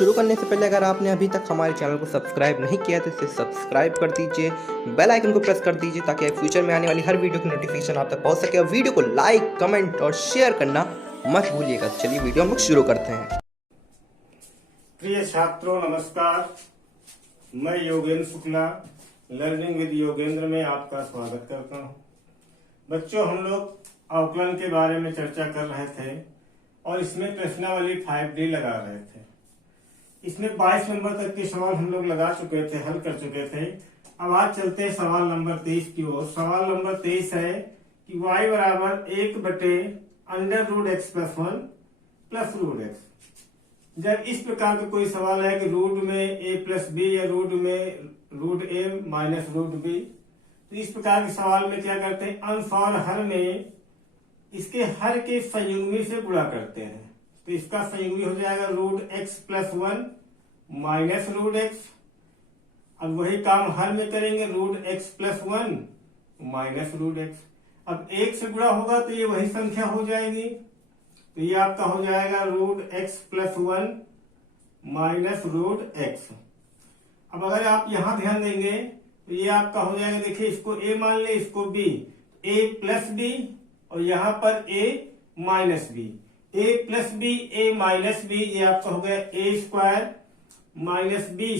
शुरू करने से पहले अगर आपने अभी तक हमारे चैनल को सब्सक्राइब नहीं किया तो इसे सब्सक्राइब कर दीजिए, बेल आइकन को प्रेस कर दीजिए ताकि फ्यूचर में आने वाली हर वीडियो की नोटिफिकेशन आप तक पहुंच सके। और वीडियो को लाइक, कमेंट और शेयर करना मत भूलिएगा। चलिए वीडियो हम लोग शुरू करते हैं। प्रिय छात्रों नमस्कार, मैं योगेंद्र शुक्ला लर्निंग विद योगेंद्र में आपका स्वागत करता हूं। बच्चों, हम लोग अवकलन के बारे में चर्चा कर रहे थे और इसमें प्रश्नावली 5D लगा रहे थे। इसमें 22 नंबर तक के सवाल हम लोग लगा चुके थे, हल कर चुके थे। अब आज चलते हैं सवाल नंबर 23 की ओर। सवाल नंबर 23 है कि y बराबर 1/√x+1 प्लस √x। जब इस प्रकार का कोई सवाल है कि रूट में a+b या रूट में √a माइनस √b, तो इस प्रकार के सवाल में क्या करते हैं, अंश और हर में इसके हर के संयुग्मी से गुणा करते हैं। तो इसका संयुग्मी हो जाएगा √x+1 माइनस √x। अब वही काम हर में करेंगे, √x+1 माइनस √x। अब 1 से गुणा होगा तो ये वही संख्या हो जाएगी, तो ये आपका हो जाएगा √x+1 माइनस √x। अब अगर आप यहां ध्यान देंगे तो ये आपका हो जाएगा, देखिए इसको a मान ले, इसको b, a+b और यहाँ पर a minus b, a+b a minus b, ये आपका हो गया a² माइनस b²,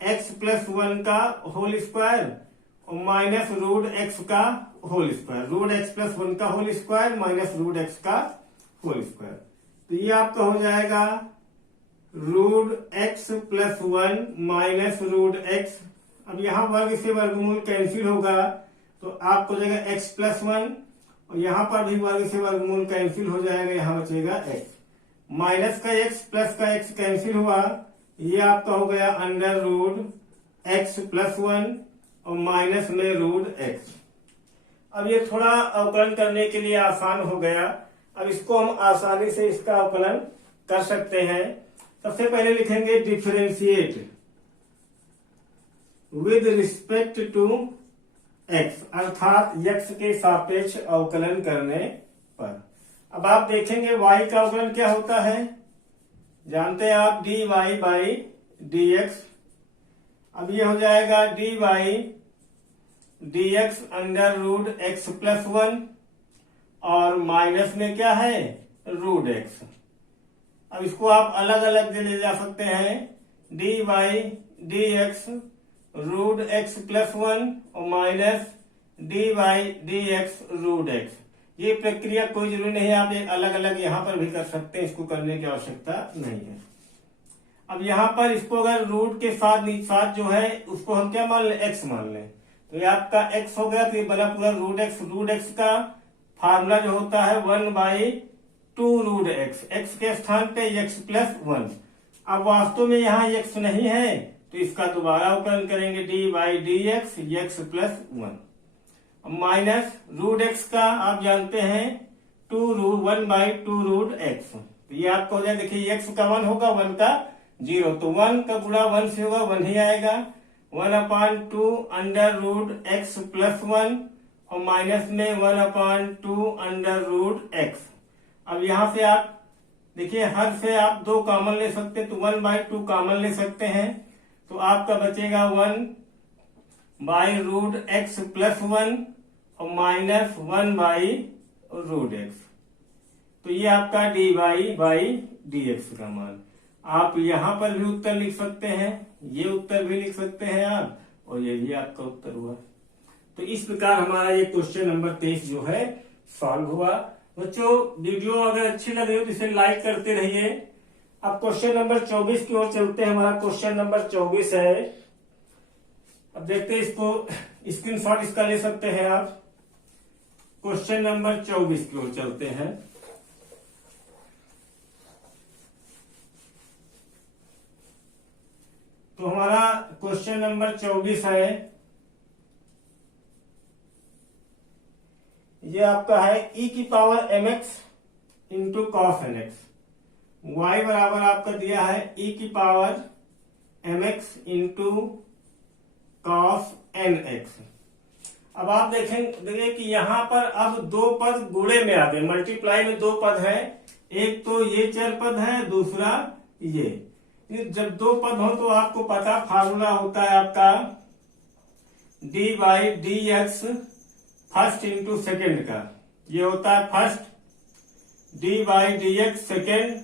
x+1 का होल स्क्वायर और माइनस √x का होल स्क्वायर, √x+1 का होल स्क्वायर माइनस √x का होल स्क्वायर। तो ये आपका हो जाएगा √x+1 माइनस √x। अब यहाँ वर्ग से वर्गमूल कैंसिल होगा तो आपको जाएगा x+1 और यहाँ पर भी वर्ग से वर्गमूल कैंसिल हो जाएगा, यहाँ बचेगा x। माइनस का x प्लस का x कैंसिल हुआ, ये आपका हो गया √x+1 और माइनस में √x। अब ये थोड़ा अवकलन करने के लिए आसान हो गया। अब इसको हम आसानी से इसका अवकलन कर सकते हैं। सबसे पहले लिखेंगे differentiate with respect to x, अर्थात x के सापेक्ष अवकलन करने पर। अब आप देखेंगे y का अवकलन क्या होता है, जानते हैं आप, dy बाई dx। अब ये हो जाएगा dy dx √x+1 और माइनस में क्या है √x। अब इसको आप अलग अलग ले जा सकते हैं, dy dx √x+1 और माइनस dy dx √x। ये प्रक्रिया कोई जरूरी नहीं है, आप एक अलग अलग यहाँ पर भी कर सकते हैं, इसको करने की आवश्यकता नहीं है। अब यहाँ पर इसको अगर रूट के साथ जो है उसको हम क्या मान लें, x मान लें, तो ये आपका x हो गया, तो ये बना पूरा √x। √x का फार्मूला जो होता है 1/2√x, x के स्थान पे x+1। अब वास्तव में यहाँ x नहीं है तो इसका दोबारा अवकलन करेंगे, dy dx x+1 minus √x का आप जानते हैं 1/2√x। तो ये आपको हो जाए, देखिए x का 1 होगा, 1 का 0, तो 1 का गुणा 1 से होगा, 1 ही आएगा, 1/2√x+1 और माइनस में 1/2√x। अब यहां से आप देखिए हर से आप 2 कॉमन ले सकते हैं, तो 1/2 कॉमन ले सकते हैं, तो आपका बचेगा 1/√x+1 और माइनस 1/√x। तो ये आपका dy dx का मान। आप यहां पर भी उत्तर लिख सकते हैं, ये उत्तर भी लिख सकते हैं आप, और ये भी आपका उत्तर हुआ। तो इस प्रकार हमारा ये क्वेश्चन नंबर 23 जो है सॉल्व हुआ। बच्चों, वीडियो अगर अच्छी लगे तो इसे लाइक करते रहिए। अब क्वेश्चन नंबर 24 की ओर चलते हैं। हमारा क्वेश्चन नंबर 24 है। अब देखते हैं, इसको स्क्रीनशॉट इसका ले सकते हैं आप। क्वेश्चन नंबर 24 की ओर चलते हैं। तो हमारा क्वेश्चन नंबर 24 है, ये आपका है e⁻mx into cos nx। y बराबर आपका दिया है e⁻mx इंटू cos nx। अब आप देखेंगे कि यहाँ पर अब 2 पद गुणे में आ गए, मल्टीप्लाई में 2 पद है, एक तो ये चर पद है, दूसरा ये। जब दो पद हो तो आपको पता फार्मूला होता है आपका d by d x first into second का। ये होता है first d by d x second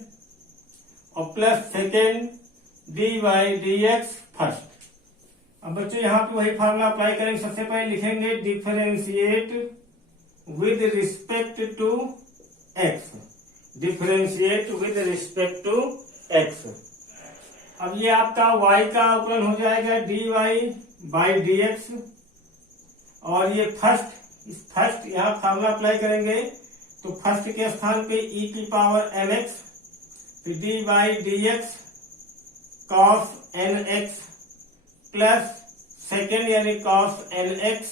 और plus second d by d x first. अब बच्चों यहाँ पे वही फार्मूला अप्लाई करेंगे। सबसे पहले लिखेंगे differentiate with respect to x, differentiate with respect to x. अब ये आपका y का अवकलन हो जाएगा dy बाई डी एक्स, और ये फर्स्ट यहाँ फार्मूला अप्लाई करेंगे तो फर्स्ट के स्थान पे e की पावर mx, फिर d by d x cos n x plus second यानी कॉस एन एक्स,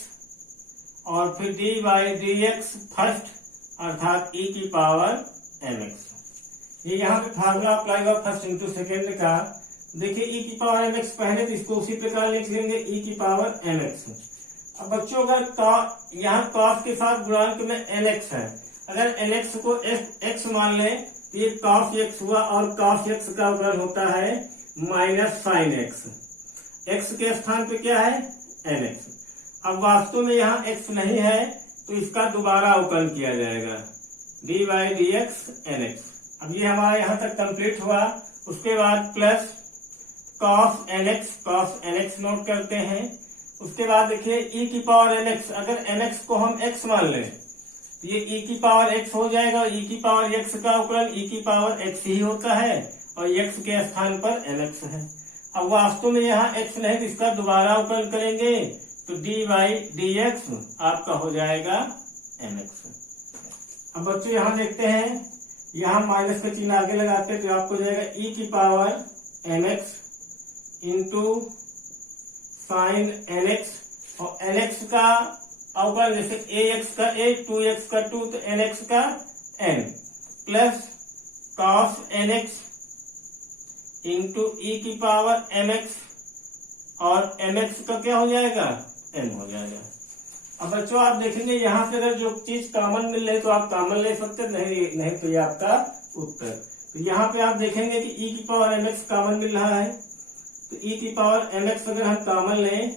और फिर d by d x first अर्थात e की पावर mx। ये यहाँ पे फार्मूला अप्लाई हुआ फर्स्ट इंटू सेकेंड का। देखिए e की पावर mx पहले, तो इसको उसी प्रकार लिख लेंगे e की पावर mx। अब बच्चों अगर यहाँ cos के साथ गुणांक में nx है, अगर nx को x मान लें तो ये cos x हुआ, और cos x का अवकलन होता है माइनस साइन x। x के स्थान पे क्या है nx। अब वास्तव में यहाँ x नहीं है तो इसका दोबारा अवकलन किया जाएगा d by d x n x. अब ये हमारा यहाँ तक कंप्लीट हुआ। उसके बाद plus cos n x note करते हैं। उसके बाद देखिए e की पावर nx, अगर nx को हम x मान लें तो ये e की पावर x हो जाएगा, और e की पावर x का अवकलन e की पावर x ही होता है, और x के स्थान पर nx है। अब वास्तव में यहाँ x नहीं तो इसका दोबारा अवकलन करेंगे तो डी बाई डी एक्स आपका हो जाएगा mx। अब बच्चों यहाँ देखते हैं, यहाँ माइनस का चिन्ह आगे लगाते हैं तो आपको हो जाएगा e की power mx into sine nx, और nx का अवकलन जैसे ax का a, 2x का 2 तो nx का n, plus cos nx into e की पावर mx, और mx का क्या हो जाएगा m हो जाएगा। अब बच्चों आप देखेंगे यहाँ से अगर जो चीज कॉमन मिल रही तो आप कॉमन ले सकते, नहीं तो ये आपका उत्तर। तो यहाँ पे आप देखेंगे कि e की पावर mx कॉमन मिल रहा है, तो e की पावर mx अगर हम कॉमन लें,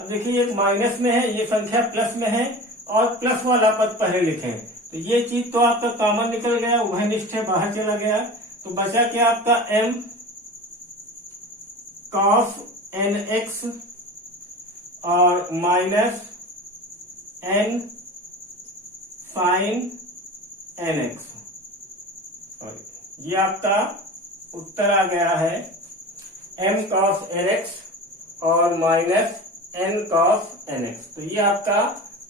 अब देखिए ये माइनस में है, ये संख्या प्लस में है, और प्लस वाला पद पहले लिखें तो ये चीज तो आपका कॉमन निकल गया, वह निष्ठ है बाहर चला गया, तो बचा क्या आपका m कॉस एन एक्स और minus n sine n x. ये आपका उत्तर आ गया है m कॉस एन एक्स और minus n cos n x. तो ये आपका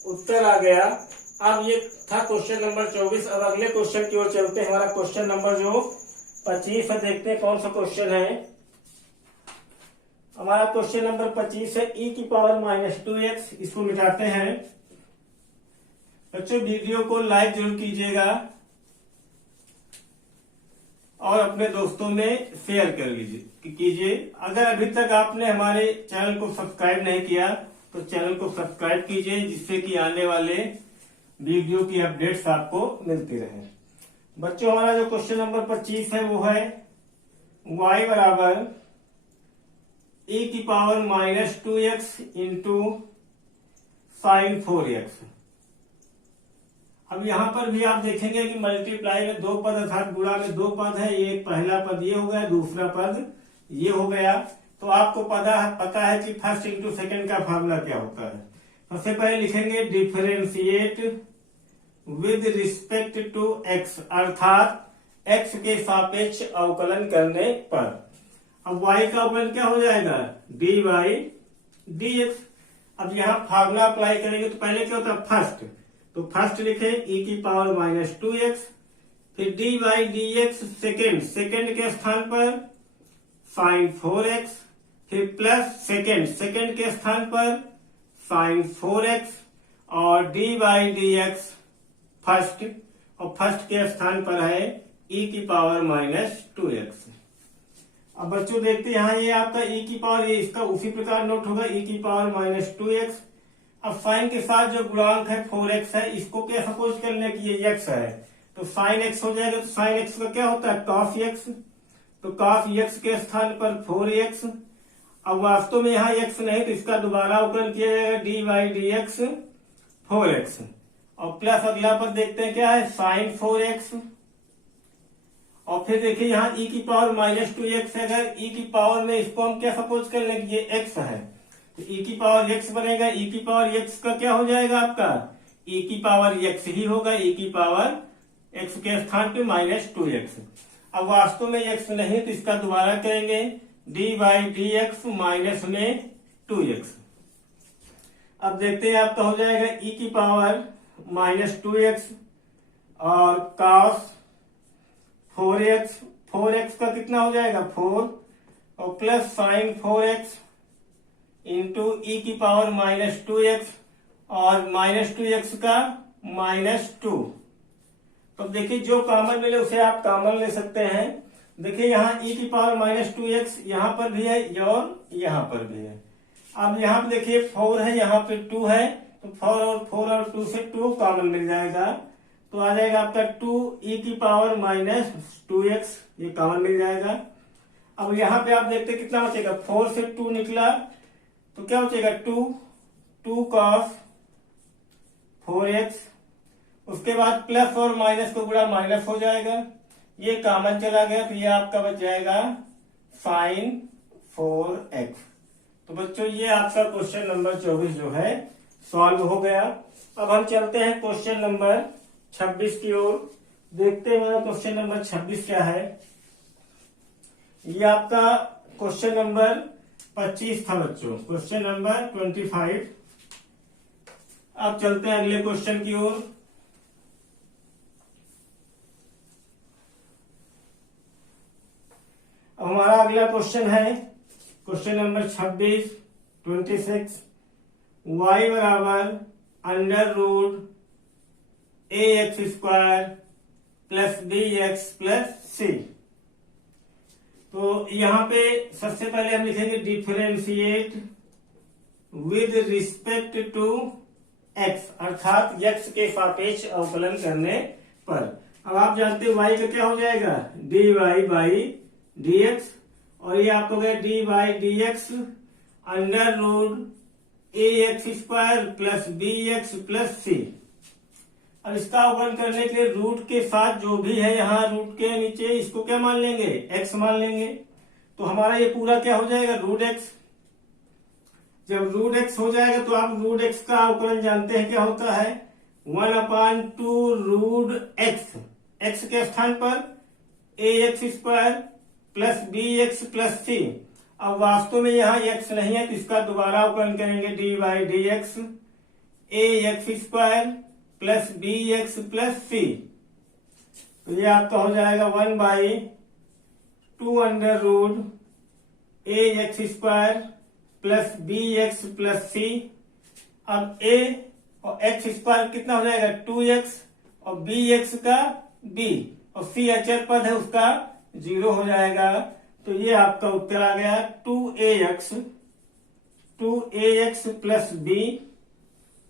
उत्तर आ गया। अब ये था क्वेश्चन नंबर 24। अब अगले क्वेश्चन की ओर चलते हैं। हमारा क्वेश्चन नंबर जो 25 है, देखते हैं कौन सा क्वेश्चन है। हमारा क्वेश्चन नंबर 25 है e की पावर माइनस 2x। इसको मिटाते हैं। बच्चों वीडियो को लाइक जरूर कीजिएगा और अपने दोस्तों में शेयर कर कीजिए। अगर अभी तक आपने हमारे चैनल को सब्सक्राइब नहीं किया तो चैनल को सब्सक्राइब कीजिए, जिससे कि आने वाले वीडियो की अपडेट्स आपको मिलती रहे। बच्चों हमारा जो क्वेश्चन नंबर 25 है वो है y बराबर e की power minus 2x into sine 4x। अब यहाँ पर भी आप देखेंगे कि मल्टीप्लाई में दो पद अर्थात गुणा में दो पद है। एक पहला पद ये हो गया, दूसरा पद ये हो गया। तो आपको पता है कि फर्स्ट इंटू सेकेंड का फार्मूला क्या होता है। सबसे पहले लिखेंगे differentiate with respect to x, अर्थात x के सापेक्ष अवकलन करने पर। अब y का अवकलन क्या हो जाएगा डी बाई डी एक्स। अब यहाँ फार्मूला अप्लाई करेंगे तो पहले क्या होता है फर्स्ट, तो फर्स्ट लिखे e की पावर माइनस 2x, फिर d by d x second के स्थान पर साइन 4x, फिर प्लस सेकेंड के स्थान पर साइन 4x, और d by d x first, और फर्स्ट के स्थान पर है e की पावर माइनस 2x। अब बच्चों देखते हैं यहाँ ये आपका e की पावर, ये इसका उसी प्रकार नोट होगा e की पावर माइनस 2x। अब साइन के साथ जो गुणांक है 4x है, इसको क्या सपोज कर लें कि ये x है, तो साइन x हो जाएगा। तो साइन x का क्या होता है cos x, तो cos x के स्थान पर 4x। अब वास्तव में यहाँ x नहीं तो इसका दोबारा अवकलन किया जाएगा dy dx 4x। और प्लस अगला पद देखते हैं क्या है, sin 4x। और फिर देखिए यहाँ e की पावर -2x है। अगर e की पावर में इसको हम क्या सपोज कर लें कि ये x है, तो e की पावर x बनेगा। e की पावर x का क्या हो जाएगा आपका, e की पावर x ही होगा, e की पावर x के स्थान पे -2x। अब वास्तव में x नहीं तो इसका दोबारा करेंगे dy dx माइनस में 2x। अब देखते हैं आपका हो जाएगा e की पावर -2x और cos 4x का कितना हो जाएगा 4 और plus sin 4x into e की पावर -2x और -2x का -2। तो देखिए जो कॉमन मिले उसे आप कॉमन ले सकते हैं। देखिए यहाँ e की पावर -2x यहाँ पर भी है और यहाँ पर भी है। अब यहाँ पे देखिए 4 है, यहाँ पे 2 है, तो 4 और 2 से 2 कॉमन मिल जाएगा, तो आ जाएगा आपका 2e की पावर -2x, ये कॉमन मिल जाएगा। अब यहाँ पे आप देखते कितना बचेगा, 4 से 2 निकला तो क्या बचेगा 2 cos 4x। उसके बाद प्लस और माइनस को गुणा माइनस हो जाएगा, ये कॉमन चला गया, तो ये आपका बच जाएगा sin 4x। तो बच्चों ये आपका क्वेश्चन नंबर 24 जो है सॉल्व हो गया। अब हम चलते हैं क्वेश्चन नंबर 26 की ओर। देखते हैं हमारा क्वेश्चन नंबर 26 क्या है। ये आपका क्वेश्चन नंबर 25 था बच्चों, क्वेश्चन नंबर 25। अब चलते हैं अगले क्वेश्चन की ओर। अब हमारा अगला क्वेश्चन है क्वेश्चन नंबर 26 y बराबर √ax² plus bx plus c। तो यहां पे सबसे पहले हम लिखेंगे differentiate with respect to x, अर्थात x के सापेक्ष अवकलन करने पर। अब आप जानते हो y का क्या हो जाएगा dy बाई dx, और ये आपको गया dy dx √ax² plus bx plus c। अब इसका अवकलन करने के लिए रूट के साथ जो भी है यहाँ रूट के नीचे इसको क्या मान लेंगे, x मान लेंगे। तो हमारा ये पूरा क्या हो जाएगा √x। जब √x हो जाएगा तो आप √x का अवकलन जानते हैं क्या होता है, 1/2 √x, x के स्थान पर ax² plus bx plus c। अब वास्तव में यहाँ x नहीं है तो इसका दोबारा अवकलन करेंगे dy dx ax² plus bx plus c। तो ये आपका हो जाएगा 1/2 √ax² plus bx plus c। अब a और x² कितना हो जाएगा 2x और bx का b और c अचर पद है उसका 0 हो जाएगा। तो ये आपका उत्तर आ गया 2ax प्लस b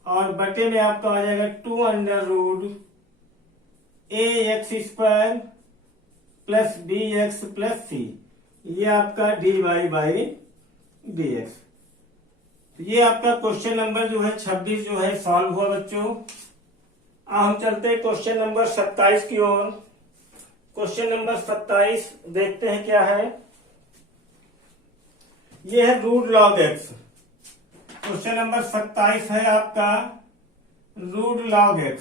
और बटे में आपका आ जाएगा 2 √ax² plus bx plus c। ये आपका dy बाई dx। तो ये आपका क्वेश्चन नंबर जो है 26 जो है सॉल्व हुआ बच्चों। अब हम चलते हैं क्वेश्चन नंबर 27 की ओर। क्वेश्चन नंबर 27 देखते हैं क्या है। ये है √log x। क्वेश्चन नंबर 27 है आपका √log x।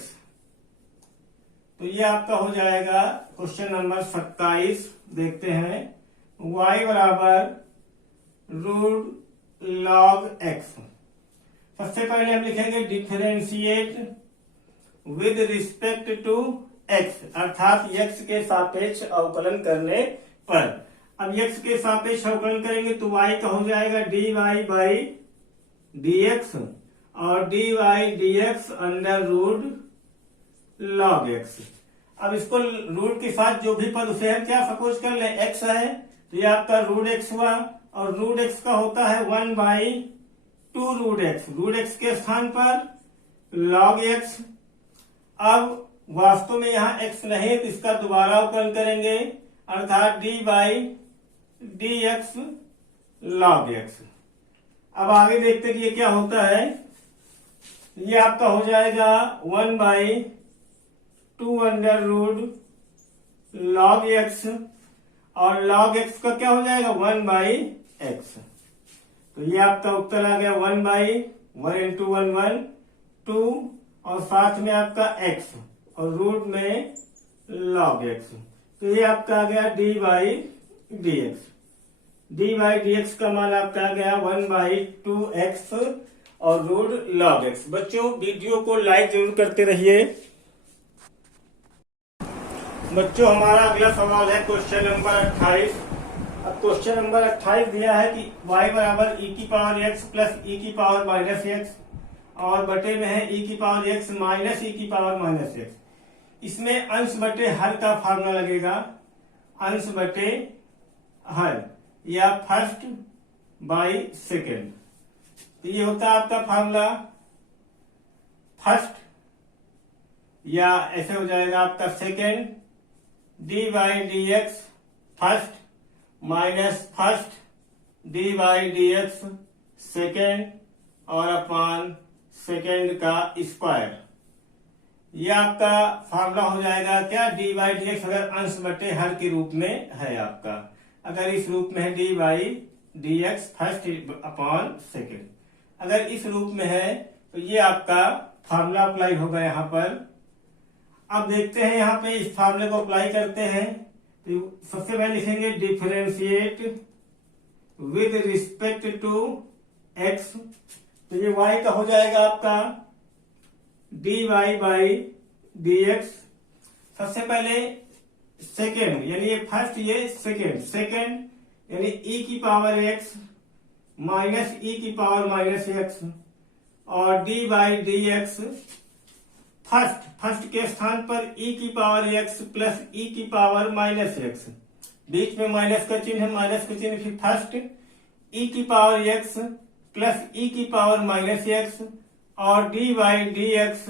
तो ये आपका हो जाएगा क्वेश्चन नंबर 27। देखते हैं y बराबर √log x। सबसे पहले हम लिखेंगे differentiate with respect to x, अर्थात x के सापेक्ष अवकलन करने पर। अब x के सापेक्ष अवकलन करेंगे तो y का हो जाएगा dy बाई dx और dy dx √log x। अब इसको रूट के साथ जो भी पद उसे हम क्या सपोज कर ले x है तो ये आपका √x हुआ और √x का होता है 1/2 √x, √x के स्थान पर log x। अब वास्तव में यहाँ x नहीं है तो इसका दोबारा अवकलन करेंगे अर्थात D by d x log x. अब आगे देखते कि ये क्या होता है। ये आपका हो जाएगा 1/2 log एक्स, और log एक्स का क्या हो जाएगा 1/x। तो ये आपका उत्तर आ गया 1/1 इंटू 1 1 2, और साथ में आपका x और रूट में log x। तो ये आपका आ गया d by d x. D by d x का मान आपका आ गया 1/2x और रूट log x। बच्चों वीडियो को लाइक जरूर करते रहिए। बच्चों हमारा अगला सवाल है क्वेश्चन नंबर 28। अब क्वेश्चन नंबर 28 दिया है कि y बराबर e की पावर x प्लस e की पावर माइनस एक्स, और बटे में है e की पावर x माइनस e की पावर माइनस एक्स। इसमें अंश बटे हर का फार्मूला लगेगा। अंश बटे हर या फर्स्ट बाई सेकेंड। तो ये होता है आपका फार्मूला फर्स्ट, या ऐसे हो जाएगा आपका second d by d x first minus first d by d x second और अपान सेकेंड का स्क्वायर। ये आपका फार्मूला हो जाएगा क्या, डी बाई डी एक्स अगर अंश बटे हर के रूप में है आपका। अगर इस रूप में है D by d x first upon second, अगर इस रूप में है तो ये आपका फार्मूला अप्लाई होगा यहाँ पर। अब देखते हैं यहाँ पे इस फार्मूले को अप्लाई करते हैं। तो सबसे पहले लिखेंगे differentiate with respect to x. तो ये y का हो जाएगा आपका d y by d x. सबसे पहले सेकेंड यानी ये फर्स्ट, ये सेकेंड, सेकेंड यानी e की पावर x माइनस e की पावर माइनस एक्स, और d by d x first, first के स्थान पर e की पावर x प्लस e की पावर माइनस एक्स, बीच में माइनस का चिन्ह है, माइनस का चिन्ह, फिर फर्स्ट e की पावर x प्लस e की पावर माइनस एक्स, और d by d x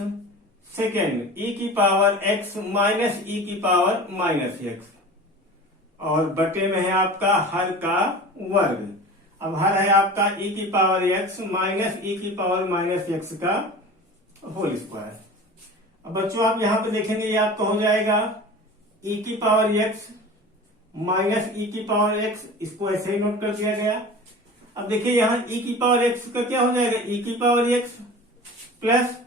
second e की पावर x माइनस e की पावर माइनस एक्स, और बटे में है आपका हर का वर्ग। अब हर है आपका e की पावर x माइनस e की पावर माइनस एक्स का होल स्क्वायर। अब बच्चों आप यहाँ पे देखेंगे ये आपका हो जाएगा e की पावर x माइनस e की पावर x, इसको ऐसे ही नोट कर दिया गया। अब देखिए यहाँ e की पावर x का क्या हो जाएगा, e की पावर x प्लस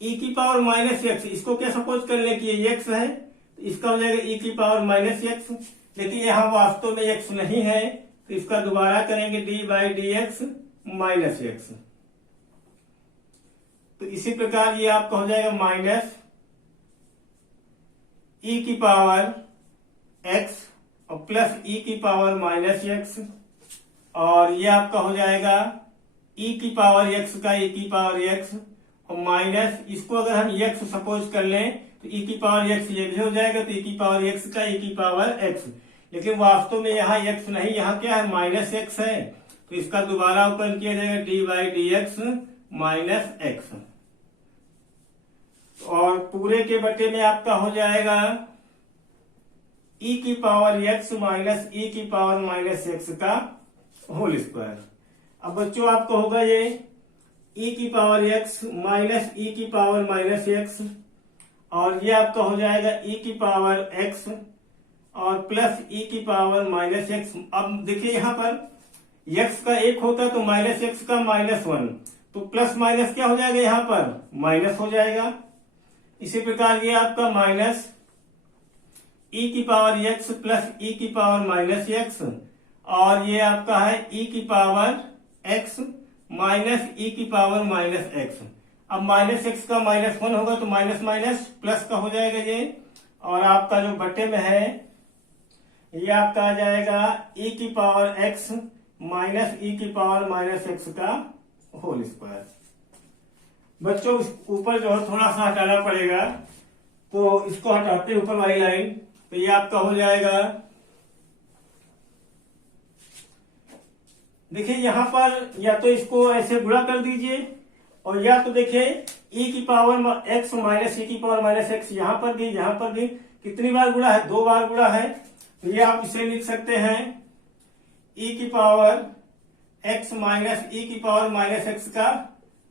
e की पावर माइनस एक्स, इसको क्या सपोज कर ले कि ये x है, तो इसका हो जाएगा e की पावर माइनस एक्स। लेकिन यहाँ वास्तव में x नहीं है, तो इसका दोबारा करेंगे D by d x minus x. तो इसी प्रकार ये आपका हो जाएगा माइनस e की पावर x और प्लस e की पावर माइनस एक्स, और ये आपका हो जाएगा e की पावर x का e की पावर x और माइनस, इसको अगर हम x सपोज कर लें तो e की पावर x ये भी हो जाएगा, तो e की पावर x का e की पावर x। लेकिन वास्तव में यहाँ x नहीं, यहाँ क्या है माइनस x है, तो इसका दोबारा ओपन किया जाएगा d by d x minus x, और पूरे के बटे में आपका हो जाएगा e की पावर x माइनस e की पावर माइनस एक्स का होल स्क्वायर। अब बच्चों आपको होगा ये e की पावर x माइनस e की पावर माइनस एक्स, और ये आपका हो जाएगा e की पावर x और प्लस e की पावर माइनस एक्स। अब देखिए यहाँ पर x का एक होता तो माइनस एक्स का माइनस वन, तो प्लस माइनस क्या हो जाएगा, यहाँ पर माइनस हो जाएगा। इसी प्रकार ये आपका माइनस e की पावर x प्लस e की पावर माइनस एक्स, और ये आपका है e की पावर x माइनस e की पावर माइनस एक्स। अब माइनस एक्स का माइनस वन होगा तो माइनस माइनस प्लस का हो जाएगा ये, और आपका जो बटे में है ये आपका आ जाएगा e की पावर x माइनस e की पावर माइनस एक्स का होल स्क्वायर। बच्चों ऊपर जो है थोड़ा सा हटाना पड़ेगा, तो इसको हटाते ऊपर वाली लाइन, तो ये आपका हो जाएगा, देखिए यहाँ पर या तो इसको ऐसे गुणा कर दीजिए, और या तो देखिए e की पावर x माइनस e की पावर माइनस एक्स, यहाँ पर भी कितनी बार गुणा है, 2 बार गुणा है, तो ये आप इसे लिख सकते हैं e की पावर x माइनस e की पावर माइनस x का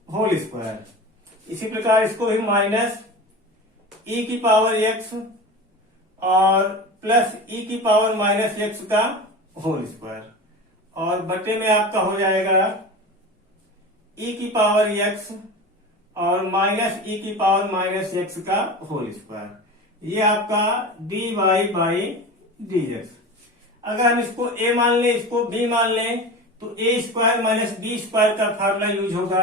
होल स्क्वायर। इसी प्रकार इसको भी माइनस e की पावर x और प्लस e की पावर माइनस x का होल स्क्वायर, और बटे में आपका हो जाएगा e की पावर x और माइनस e की पावर माइनस x का होल स्क्वायर। ये आपका dy बाई dx। अगर हम इसको a मान लें, इसको b मान लें, तो a square minus b square का फार्मूला यूज होगा।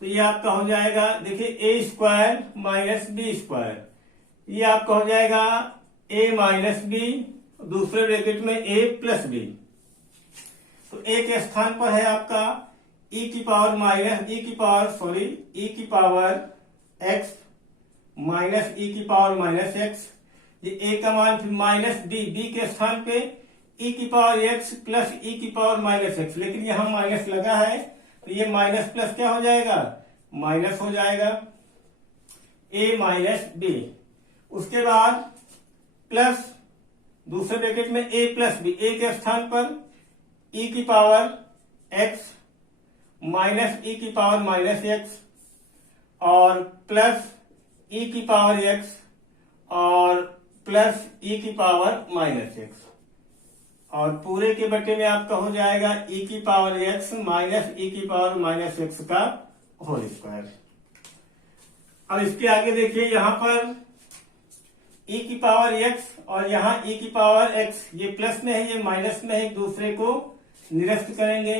तो ये आपका हो जाएगा, देखिए a square minus b square, ये आपका हो जाएगा a माइनस b, दूसरे ब्रैकेट में a प्लस b। तो a के स्थान पर है आपका e की पावर x माइनस e की पावर माइनस x, ये a का मान, फिर माइनस b के स्थान पे e की पावर x प्लस e की पावर माइनस x, लेकिन यहां माइनस लगा है तो ये माइनस प्लस क्या हो जाएगा, माइनस हो जाएगा a माइनस b। उसके बाद प्लस दूसरे ब्रैकेट में a प्लस b, a के स्थान पर e की पावर x माइनस e की पावर माइनस x और प्लस e की पावर x और प्लस e की पावर माइनस x, और पूरे के बटे में आपका हो जाएगा e की पावर x माइनस e की पावर माइनस x का होल स्क्वायर। अब इसके आगे देखिए, यहां पर e की पावर x और यहाँ e की पावर x, ये प्लस में है, ये माइनस में है, एक दूसरे को निरस्त करेंगे।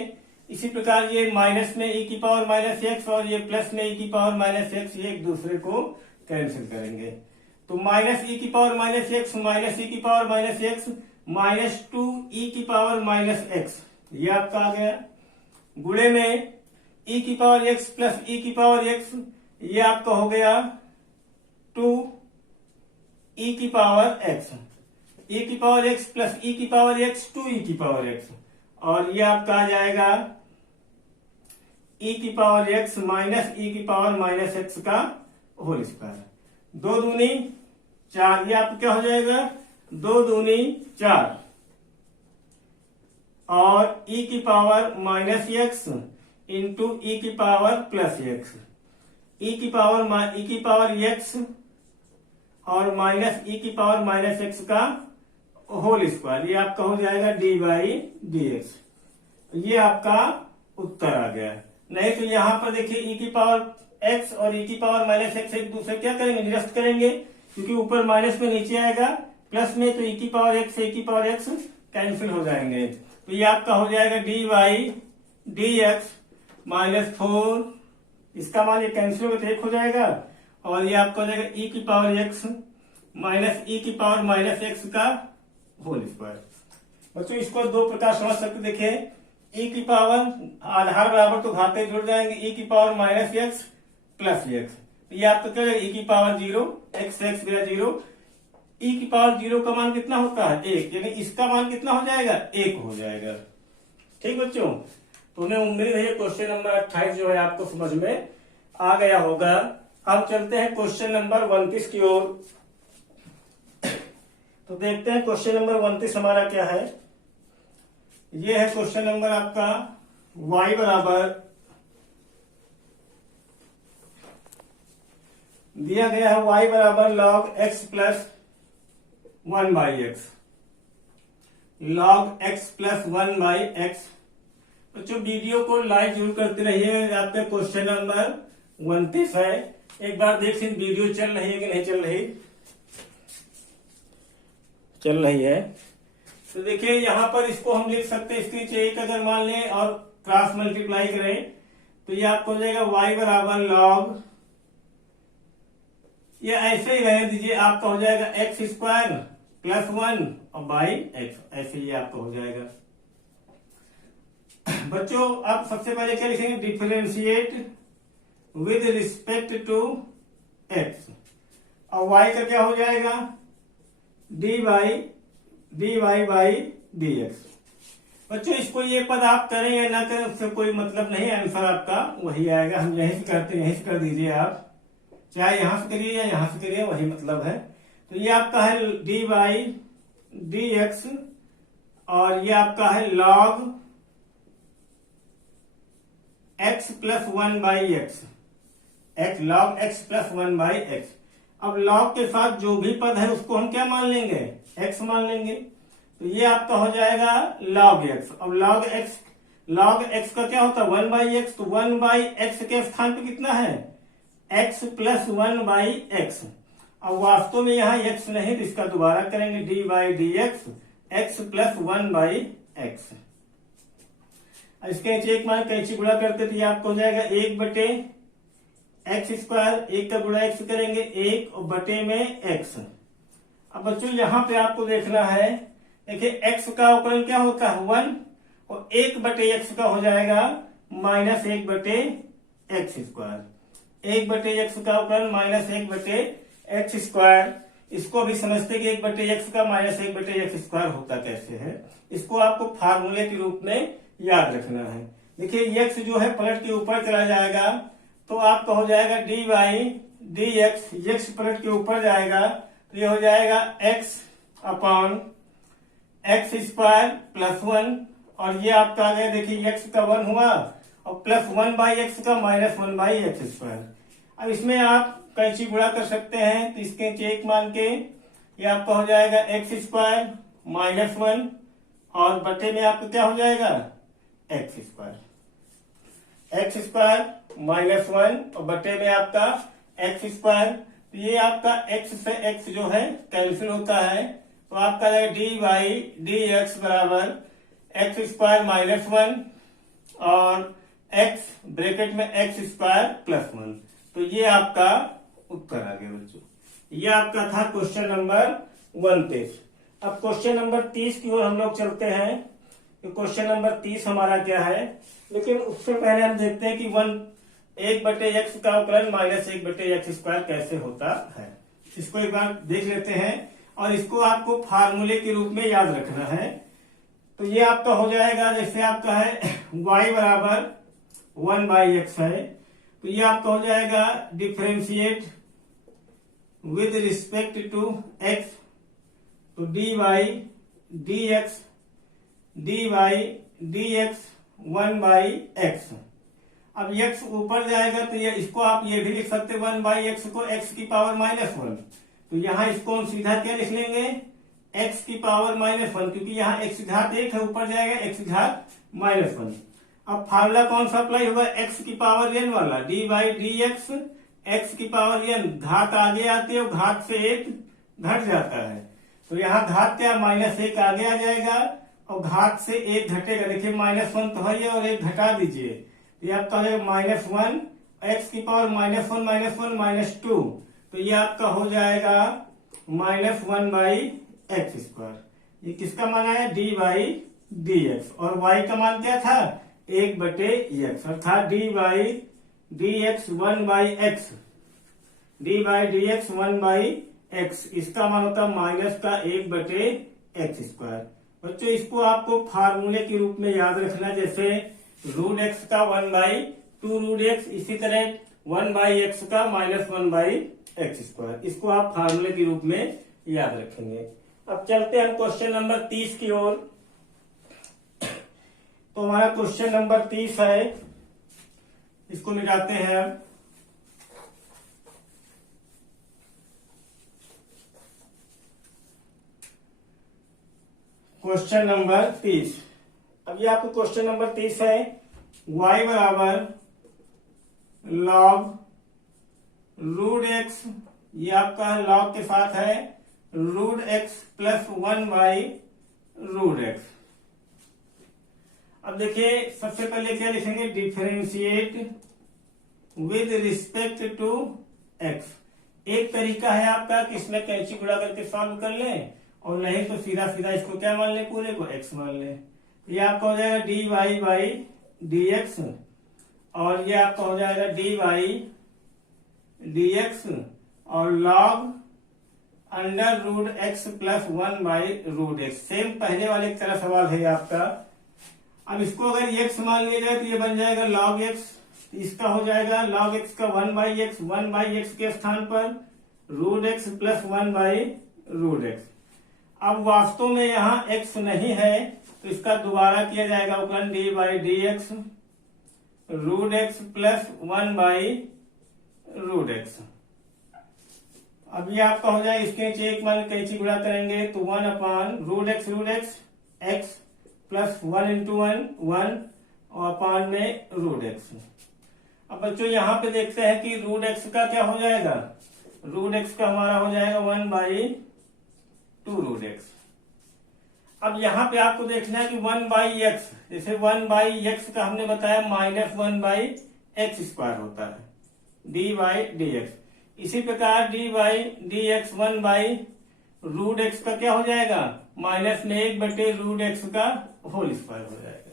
इसी प्रकार ये माइनस में e की पावर माइनस x और ये प्लस में e की पावर माइनस x, ये एक दूसरे को कैंसिल करेंगे। तो माइनस e की power minus x minus e की power minus x minus 2e की पावर माइनस x, ये आपका आ गया। गुणे में e की पावर x प्लस e की पावर x, ये आपका हो गया 2e की पावर x, e की पावर x प्लस e की पावर x 2e की पावर x, और ये आपका आ जाएगा e की पावर x माइनस e की पावर माइनस x का होल स्क्वायर। 2 दूनी 4, ये आपका क्या हो जाएगा, 2 दूनी 4 और e की power minus x into e की पावर प्लस x, e की पावर x और माइनस e की पावर माइनस x का होल स्क्वायर, ये आपका हो जाएगा dy dx। ये आपका उत्तर आ गया। नहीं तो यहां पर देखिए e की पावर x और e की पावर माइनस x एक दूसरे क्या करेंगे, निरस्त करेंगे, क्योंकि ऊपर माइनस में नीचे आएगा प्लस में, तो e की पावर x से e की पावर x कैंसिल हो जाएंगे। तो ये आपका हो जाएगा dy dx माइनस 4, इसका मान ये कैंसिल होगा तो 1 हो जाएगा, और ये आपका हो जाएगा e की पावर x माइनस e की पावर माइनस x का होल स्क्वायर। बच्चों इसको दो प्रकार समझ सकते, देखें e की पावर आधार बराबर तो घाते जुड़ जाएंगे, e की power minus x plus x, ये आपका क्या है e की पावर 0, x गया 0, e की पावर 0 का मान कितना होता है 1, यानी इसका मान कितना हो जाएगा 1 हो जाएगा। ठीक बच्चों, तो उन्हें उम्मीद है क्वेश्चन नंबर 28 जो है आपको समझ में आ गया होगा। अब चलते हैं क्वेश्चन नंबर 29 की ओर। तो देखते हैं क्वेश्चन नंबर 29 हमारा क्या है। ये है क्वेश्चन नंबर आपका y बराबर दिया गया है, y बराबर log x plus 1 by x, log x plus 1 by x. बच्चों वीडियो को लाइक जरूर करते रहिए। आपका क्वेश्चन नंबर 29 है, एक बार देख लीजिए वीडियो चल रही है कि नहीं चल रही, चल रही है। तो देखिए यहां पर इसको हम लिख सकते हैं, इसके नीचे 1 अगर मान लें और क्रॉस मल्टीप्लाई करें तो ये आपको हो जाएगा y बराबर log, ये ऐसे ही रहने दीजिए, आपका हो जाएगा x स्क्वायर प्लस 1 और बाई एक्स, ऐसे ही आपका हो जाएगा। बच्चों अब सबसे पहले क्या लिखेंगे, differentiate with respect to x, और y का क्या हो जाएगा dy बाई dx। बच्चों इसको ये पद आप करें या ना करें उससे कोई मतलब नहीं, आंसर आपका वही आएगा। हम यहीं से करते हैं, यहीं से कर दीजिए आप, चाहे यहां से करिए या यहां से करिए, वही मतलब है। तो ये आपका है dy dx और ये आपका है log x plus 1/x, log x plus 1/x। अब log के साथ जो भी पद है उसको हम क्या मान लेंगे, x मान लेंगे। तो ये आपका हो जाएगा log x। अब log x का क्या होता है 1/x, तो 1/x के स्थान पे कितना है x प्लस 1/x। अब वास्तव में यहाँ x नहीं, तो इसका दोबारा करेंगे d/dx x प्लस 1/x। इसके नीचे एक मान कैंची गुणा करते तो ये आपको हो जाएगा 1/x², 1 का गुणा x करेंगे 1 और बटे में x। अब बच्चों यहाँ पे आपको देखना है, देखिए x का अवकलन क्या होता है 1 और 1/x का हो जाएगा -1/x²। 1/x का अवकलन -1/x²। इसको भी समझते कि 1/x का -1/x² होता कैसे है। इसको आपको फार्मूले के रूप में याद रखना है। देखिए x जो है पलट के ऊपर चला जाएगा तो आपका हो जाएगा d/dx, x पलट के ऊपर जाएगा तो ये हो जाएगा x/x² प्लस 1 और ये आपका आ गया, देखिए x का 1 हुआ और प्लस 1/x का -1/x²। अब इसमें आप कैंची गुणा कर सकते हैं, तो इसके एक मान के ये आपका हो जाएगा x² -1 और बटे में आपको क्या हो जाएगा x² -1 और बटे में आपका x²। तो ये आपका x से x जो है कैंसिल होता है, तो आपका d/dx बराबर x² -1 और x ब्रैकेट में x² प्लस 1। तो ये आपका उत्तर आ गया बच्चों। ये आपका था क्वेश्चन नंबर 29। अब क्वेश्चन नंबर 30 की ओर हम लोग चलते हैं। तो क्वेश्चन नंबर 30 हमारा क्या है, लेकिन उससे पहले हम देखते हैं कि 1/x का अवकलन -1/x² कैसे होता है। इसको एक बार देख लेते हैं और इसको आपको फार्मूले के रूप में याद रखना है। तो ये आपका हो जाएगा, जैसे आपका है y बराबर 1/x है, तो ये आपका हो जाएगा differentiate with respect to x, तो d/dx 1/x। अब x ऊपर जाएगा तो ये इसको आप ये भी लिख सकते 1/x को x की पावर -1। तो यहाँ इसको हम सीधा क्या लिख लेंगे x की पावर -1, क्योंकि यहाँ x घात 1 है, ऊपर जाएगा x घात -1। अब फार्मूला कौन सा अप्लाई होगा x की पावर n वाला, d/dx x की पावर n, घात आगे आती है और घात से 1 घट जाता है, तो यहाँ घात क्या -1 आगे आ जाएगा और घात से 1 घटेगा। देखिए -1 तो है और 1 घटा दीजिए, ये आपका हो -1 x की पावर -1 -2, तो ये आपका हो जाएगा -1/x²। ये किसका मान आया d/dx और y का मान क्या था 1/x, अर्थात d/dx 1/x, d/dx 1/x, इसका मान होता -1/x²। बच्चों इसको आपको फार्मूले के रूप में याद रखना, जैसे √x का 1/2√x, इसी तरह 1/x का -1/x²। इसको आप फार्मूले के रूप में याद रखेंगे। अब चलते हैं क्वेश्चन नंबर 30 की ओर। तो हमारा क्वेश्चन नंबर 30 है, इसको मिटाते हैं अब। क्वेश्चन नंबर 30, अब ये आपको क्वेश्चन नंबर 30 है, y बराबर log √x, ये आपका log के साथ है √x प्लस 1/√x। अब देखिए सबसे पहले क्या लिखेंगे, differentiate with respect to x। एक तरीका है आपका कि इसमें कैंची गुणा करके सॉल्व कर लें, और नहीं तो सीधा सीधा इसको क्या मान लें, पूरे को x मान लें। ये आपका हो जाएगा dy/dx और ये आपका हो जाएगा dy/dx और log √x plus 1/√x। Same पहले वाले की तरह सवाल है आपका। अब इसको अगर x मान लिया जाए तो ये बन जाएगा log x, इसका हो जाएगा log x का 1/x के स्थान पर √x प्लस 1/√x। अब वास्तव में यहाँ x नहीं है तो इसका दोबारा किया जाएगा अवकलन d by d x root x plus 1 by root x. अब ये आपका हो जाए, इसके नीचे एक मान कैंची गुणा करेंगे तो 1 upon root x x plus 1 into 1 और अपान में रूट एक्स। अब बच्चों यहाँ पे देखते हैं कि रूट एक्स का क्या हो जाएगा, रूट एक्स का हमारा हो जाएगा 1 बाई 2 रूट एक्स। अब यहाँ पे आपको देखना है कि 1 बाई एक्स, जैसे 1 बाई एक्स का हमने बताया माइनस 1 बाई एक्स स्क्वायर होता है डी बाई डी एक्स। इसी प्रकार d by d x 1 by root x का क्या हो जाएगा, माइनस में 1 बटे रूट एक्स का होल स्क्वायर हो जाएगा।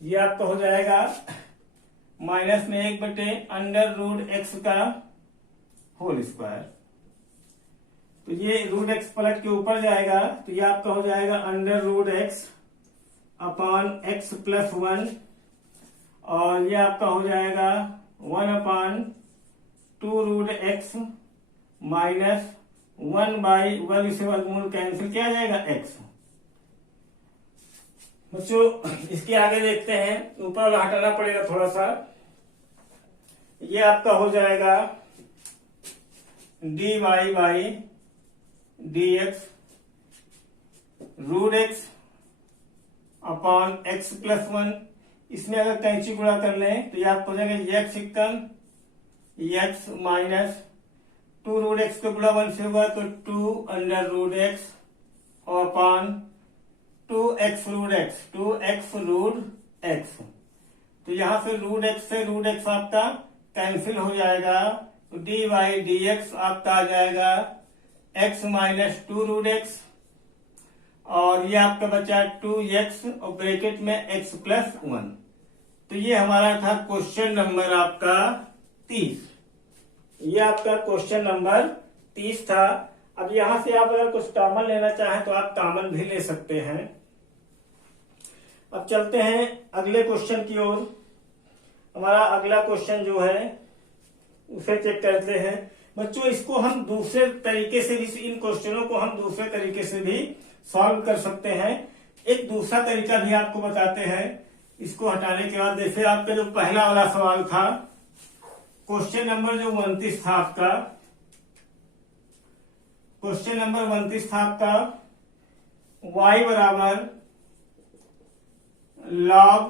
ये आपका हो जाएगा माइनस में 1 बटे अंडर रूट एक्स का होल स्क्वायर। तो ये रूट एक्स पलट के ऊपर जाएगा तो ये आपका हो जाएगा अंडर रूट एक्स अपान एक्स प्लस 1 और ये आपका हो जाएगा 1 अपान 2 रूट एक्स माइनस 1 बाई वर्ग से वर्गमूल कैंसिल किया जाएगा एक्स। बच्चों इसके आगे देखते हैं, ऊपर वाला हटाना पड़ेगा थोड़ा सा। ये आपका हो जाएगा d y by d x root x upon x plus 1। इसमें अगर कैंची गुणा कर लें तो ये आपको हो जाएगा एक्स इक्कन एक्स माइनस 2 रूट एक्स का गुणा 1 से होगा तो 2 अंडर रूट एक्स और अपॉन 2x रूट एक्स। तो यहां से रूट एक्स आपका कैंसिल हो जाएगा तो डी बाई डी एक्स आपका आ जाएगा x माइनस 2 रूट एक्स और ये आपका बचा 2x और ब्रैकेट में x प्लस 1। तो ये हमारा था क्वेश्चन नंबर आपका 30। ये आपका क्वेश्चन नंबर 30 था। अब यहां से आप अगर कुछ कॉमन लेना चाहें तो आप कॉमन भी ले सकते हैं। अब चलते हैं अगले क्वेश्चन की ओर। हमारा अगला क्वेश्चन जो है उसे चेक करते हैं। बच्चों इसको हम दूसरे तरीके से भी, इन क्वेश्चनों को हम दूसरे तरीके से भी सॉल्व कर सकते हैं। एक दूसरा तरीका भी आपको बताते हैं। इसको हटाने के बाद जैसे आपका जो पहला वाला सवाल था, क्वेश्चन नंबर जो 29 था आपका, क्वेश्चन नंबर 29 था आपका y बराबर log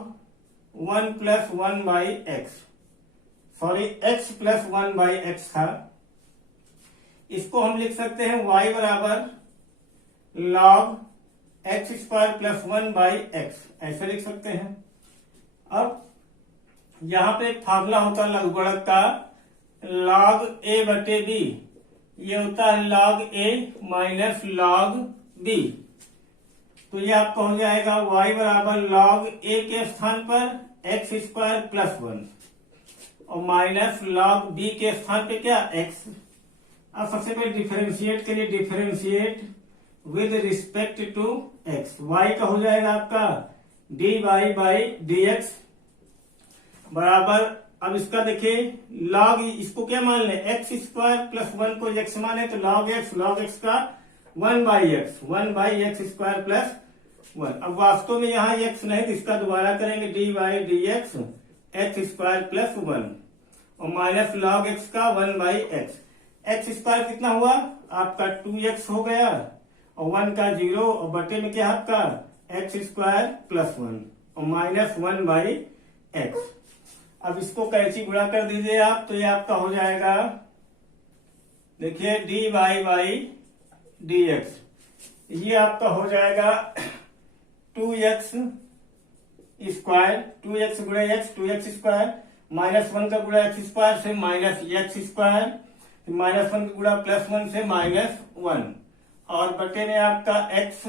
1 plus 1 by x, sorry x plus 1 by x था। इसको हम लिख सकते हैं y बराबर log x square plus 1 by x, ऐसे लिख सकते हैं। अब यहां पे एक फार्मूला होता है लघुगणक का, log a बटे b, ये होता है log a minus log b। तो ये आपका हो जाएगा y बराबर log a के स्थान पर x स्क्वायर प्लस 1 और माइनस log b के स्थान पे क्या x। अब सबसे पहले डिफरेंशिएट के लिए differentiate with respect to x, y का हो जाएगा आपका dy बाई dx बराबर, अब इसका देखिए log, इसको क्या मान लें x स्क्वायर प्लस 1 को x माने तो log x का 1 बाई एक्स स्क्वायर प्लस 1। अब वास्तव में यहाँ x नहीं तो इसका दोबारा करेंगे D by d x square plus 1 और माइनस log x का 1 बाई एक्स स्क्वायर कितना हुआ आपका 2x हो गया और 1 का 0 और बटे में क्या आपका x स्क्वायर प्लस 1 और माइनस 1 बाई एक्स। अब इसको कैंची गुणा कर दीजिए आप तो ये आपका हो जाएगा, देखिए डी बाई डी एक्स, ये आपका हो जाएगा 2x स्क्वायर, 2x गुणा x 2x स्क्वायर माइनस 1 का गुणा x स्क्वायर से माइनस x स्क्वायर, माइनस 1 का गुणा प्लस 1 से माइनस 1 और बटे में आपका x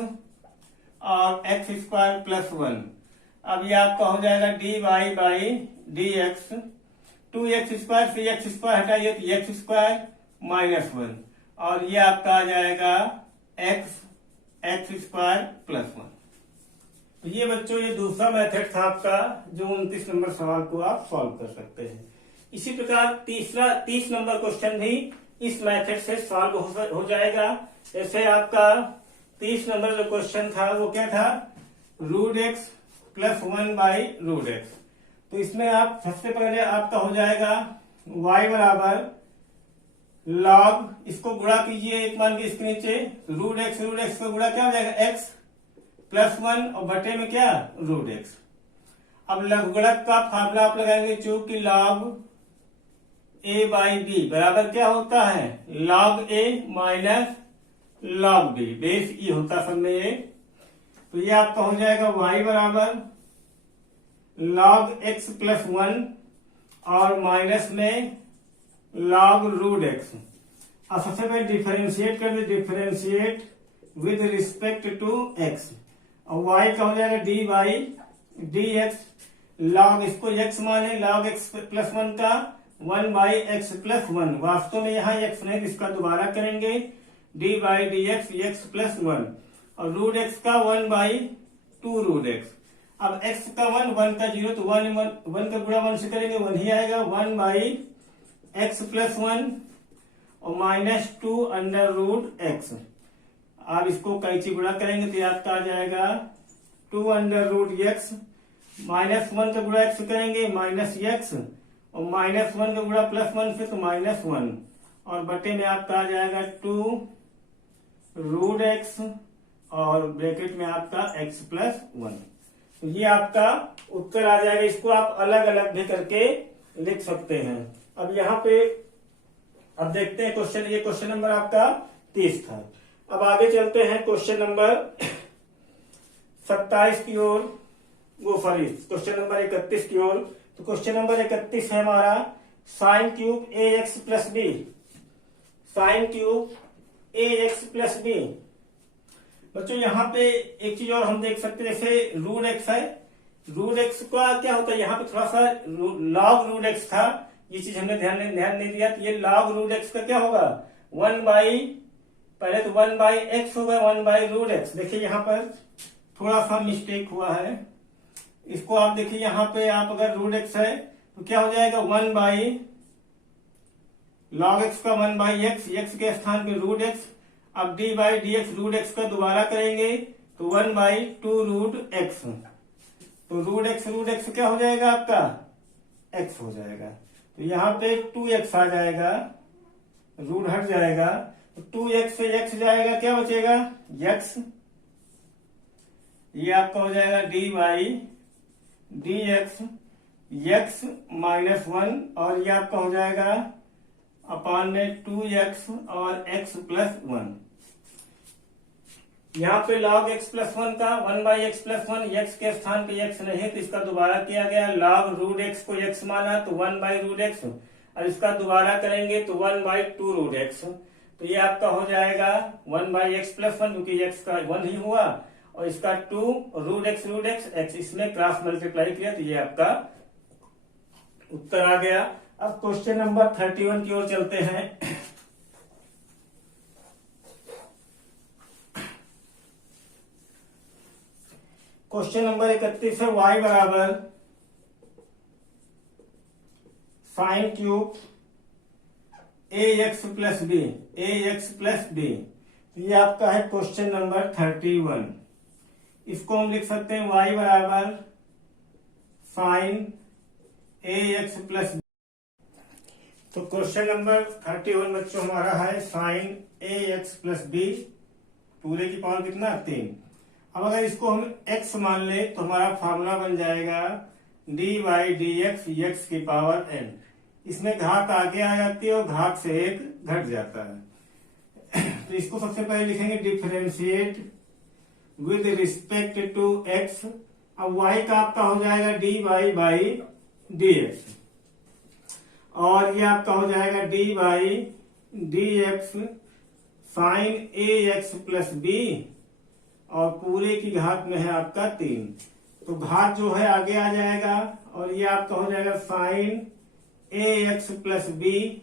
और x स्क्वायर प्लस 1। अब ये आपका हो जाएगा d by d x, 2x square से x स्क्वायर हटाइए तो x स्क्वायर माइनस 1 और ये आपका आ जाएगा x स्क्वायर प्लस 1। तो ये बच्चों ये दूसरा मेथड था आपका जो 29 नंबर सवाल को आप सॉल्व कर सकते हैं। इसी प्रकार 30 नंबर क्वेश्चन भी इस मेथड से सॉल्व हो जाएगा। जैसे आपका 30 नंबर जो क्वेश्चन था वो क्या था, रूट एक्स प्लस 1/√x। तो इसमें आप सबसे पहले आपका हो जाएगा y बराबर लॉग, इसको गुणा कीजिए एक मान के इसके नीचे, रूट एक्स का गुणा क्या हो जाएगा, x प्लस 1 और बटे में क्या, रूट एक्स। अब लघुगणक का फार्मूला आप लगाएंगे, चूंकि लॉग a/b बराबर क्या होता है, log a minus log b, base e होता सब में ये। तो ये आपका हो जाएगा y बराबर लॉग x प्लस 1 और माइनस में लॉग रूट एक्स। अब सबसे पहले डिफरेंशिएट कर दे, differentiate with respect to x, और y का हो जाएगा d/dx। लॉग इसको x माने, लॉग x प्लस 1 का 1/x प्लस 1, वास्तव में यहाँ x नहीं, इसका दोबारा करेंगे d/dx x प्लस 1, और रूट एक्स का 1/2√x। अब x का 1 का 0, तो 1 का गुणा 1 से करेंगे 1 ही आएगा, 1/x प्लस 1 और माइनस 2√x। आप इसको कैंची गुणा करेंगे तो आपका आ जाएगा 2√x, माइनस 1 का गुणा x करेंगे माइनस x, और माइनस 1 का गुणा प्लस 1 से तो माइनस 1, और बटे में आपका आ जाएगा 2√x और ब्रैकेट में आपका x प्लस 1। तो ये आपका उत्तर आ जाएगा। इसको आप अलग अलग भी करके लिख सकते हैं। अब यहाँ पे अब देखते हैं क्वेश्चन, ये क्वेश्चन नंबर आपका 30 था। अब आगे चलते हैं क्वेश्चन नंबर 27 की ओर, वो सॉरी क्वेश्चन नंबर 31 की ओर। तो क्वेश्चन नंबर 31 है हमारा sine cube ax plus b, sine cube ax plus b. बच्चों यहाँ पे एक चीज और हम देख सकते हैं, जैसे रूट एक्स है, रूट एक्स का क्या होता है, यहाँ पे थोड़ा सा लॉग रूट एक्स था, ये चीज हमने ध्यान नहीं दिया। तो ये लॉग रूट एक्स का क्या होगा, पहले तो 1/x होगा, 1/√x। देखिए यहाँ पर थोड़ा सा मिस्टेक हुआ है, इसको आप देखिए यहाँ पे, आप अगर रूट एक्स है तो क्या हो जाएगा 1/log x का 1/x, x के स्थान पे रूट एक्स। अब d/dx रूट एक्स का दोबारा करेंगे तो 1/2√x, तो रूट एक्स क्या हो जाएगा आपका, x हो जाएगा। तो यहाँ पे 2x आ जाएगा, रूट हट जाएगा, तो 2x से x जाएगा, क्या बचेगा x। ये आपका हो जाएगा d/dx x माइनस 1, और ये आपका हो जाएगा अपान में 2x और x प्लस 1। यहाँ पे log x प्लस 1 का 1/x प्लस 1, x के स्थान पे x नहीं तो इसका दोबारा किया गया, log रूट x को x माना तो 1/√x, और इसका दोबारा करेंगे तो 1/2√x। तो ये आपका हो जाएगा 1/x प्लस 1, क्योंकि x का 1 ही हुआ, और इसका 2√x x, इसमें क्रॉस मल्टीप्लाई किया, तो ये आपका उत्तर आ गया। अब क्वेश्चन नंबर 31 की ओर चलते हैं। क्वेश्चन नंबर 31 है y बराबर sine cube ax plus b, ax plus b. ये आपका है क्वेश्चन नंबर 31। इसको हम लिख सकते हैं y बराबर साइन ax प्लस बी। तो क्वेश्चन नंबर 31 बच्चों हमारा है साइन ax प्लस बी, पूरे की पावर कितना 3। अब अगर इसको हम x मान ले तो हमारा फार्मूला बन जाएगा d/dx x की पावर n। इसमें घात आगे आ जाती है और घात से एक घट जाता है। तो इसको सबसे पहले लिखेंगे differentiate with respect to x। अब y का आपका हो जाएगा dy/dx, और ये आपका हो जाएगा d/dx sign ax plus B, और पूरे की घात में है आपका 3, तो घात जो है आगे आ जाएगा, और ये आपका हो जाएगा साइन ax प्लस बी,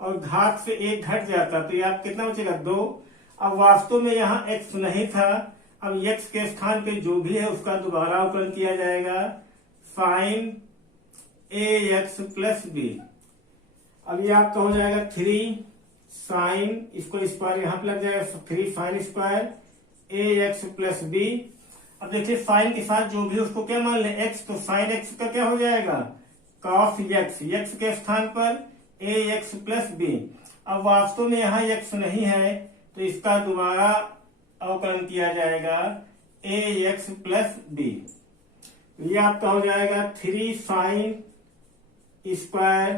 और घात से एक घट जाता, तो ये आप कितना बचेगा 2। अब वास्तव में यहाँ x नहीं था, अब x के स्थान पे जो भी है उसका दोबारा अवकलन किया जाएगा, साइन ax प्लस बी। अब ये आपका हो जाएगा 3 साइन, इसको स्क्वायर यहाँ पे लग जाएगा 3 साइन स्क्वायर ए एक्स प्लस बी। अब देखिए साइन के साथ जो भी उसको क्या मान ले एक्स, तो साइन एक्स का क्या हो जाएगा कॉस एक्स, एक्स के स्थान पर ए एक्स प्लस बी। अब वास्तव में यहाँ एक्स नहीं है तो इसका दोबारा अवकलन किया जाएगा ए एक्स प्लस बी। ये आपका हो जाएगा 3 साइन स्क्वायर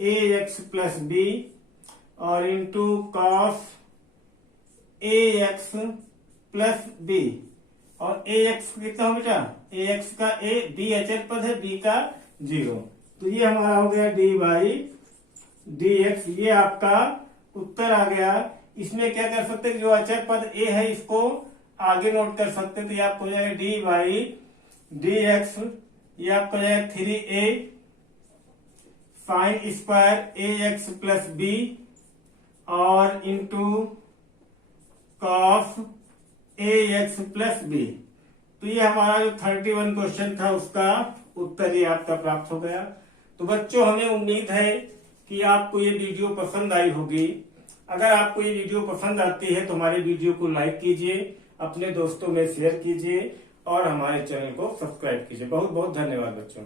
ए एक्स प्लस बी और into cos A x plus B. और ए एक्स कितना हो बेटा, ए एक्स का ए बी अचर पद है, बी का 0, तो ये हमारा हो गया डी बाई डी एक्स। ये आपका उत्तर आ गया। इसमें क्या कर सकते हैं, जो अचर पद ए है इसको आगे नोट कर सकते हैं, तो ये आपको हो जाएगा डी बाई डी एक्स। ये आपको हो जाएगा 3a साइन स्क्वायर ए एक्स प्लस बी और into cos A x plus B. तो ये हमारा जो 31 क्वेश्चन था उसका उत्तर ये आपका प्राप्त हो गया। तो बच्चों हमें उम्मीद है कि आपको ये वीडियो पसंद आई होगी। अगर आपको ये वीडियो पसंद आती है तो हमारे वीडियो को लाइक कीजिए, अपने दोस्तों में शेयर कीजिए और हमारे चैनल को सब्सक्राइब कीजिए। बहुत बहुत धन्यवाद बच्चों।